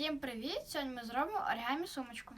Всім привіт! Сьогодні ми зробимо оригамі сумочку.